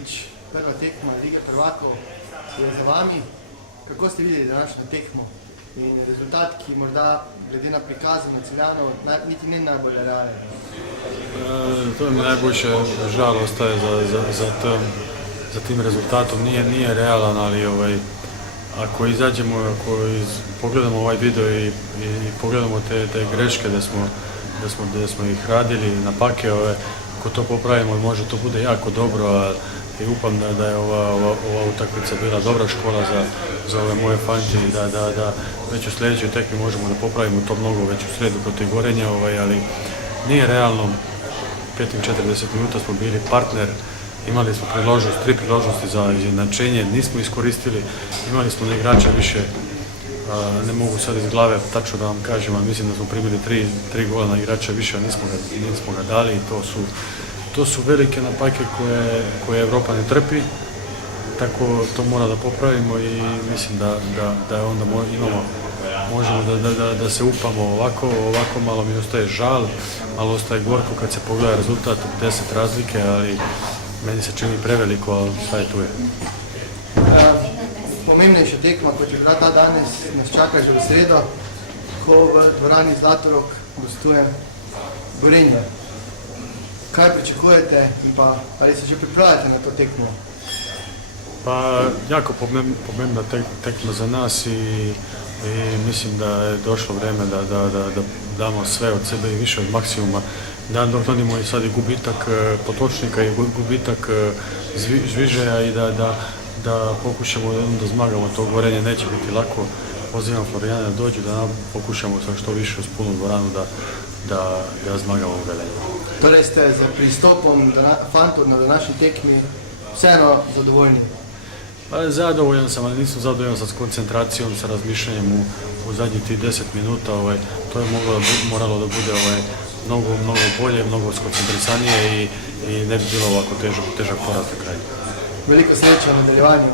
Brkić, prva tekma Lige prvakov je za vami. Kako ste videli današnjo tekmo in rezultat, ki morda glede na prikaze na Celjanov niti ne najbolj realen? To mi najboljše žal ostaje za tim rezultatom. Nije realan, ali ako izađemo, pogledamo ovaj video i pogledamo te greške da smo ih radili na pake, ako to popravimo može to bude jako dobro, i upam da je ova utakmica bila dobra škola za ove moje fanti i da već u sljedećoj tekmi možemo da popravimo to mnogo već u sredu protiv Gorenja, ali nije realno. 5-40 minuta smo bili partner, imali smo tri priložnosti za izjednačenje, nismo iskoristili, imali smo igrača više, ne mogu sad iz glave tačno da vam kažem, ali mislim da smo primili tri gola na igrača više, a nismo ga dali, i to su velike napake koje Evropa ne trpi, tako to mora da popravimo i mislim da onda možemo da se upamo ovako malo mi ostaje žal, malo ostaje gorko kad se pogleda rezultat 10 razlike, ali meni se čini preveliko, ali šta je tu je. Pomembnejša tekma, kot je bila ta danes, nas čaka že v sredo, ko v dvorani Zlatorog gostujem Gorenje. Kaj pričakujete in ali se že pripravljate na to tekmo? Pa jako pomembna tekma za nas i mislim da je došlo vreme da damo sve od sebe i više od maksimuma, da nadoknadimo i sad i gubitak Potočnika i gubitak Žvižeja i da pokušamo da zmagamo to Gorenje. Neće biti lako, pozivam Florijana da dođu, da pokušamo sa što više uz punu dvoranu da zmagamo Gorenje. Torej ste za pristopom fantov na današnji tekmi vseeno zadovoljni? Pa zadovoljan sam, ali nisam zadovoljan sa koncentracijom, sa razmišljanjem u zadnjih tih 10 minuta. To je moralo da bude mnogo bolje, mnogo skoncentrisanije i ne bi bilo ovako težak poraz na kraju. Veliko sreća u nadaljevanju.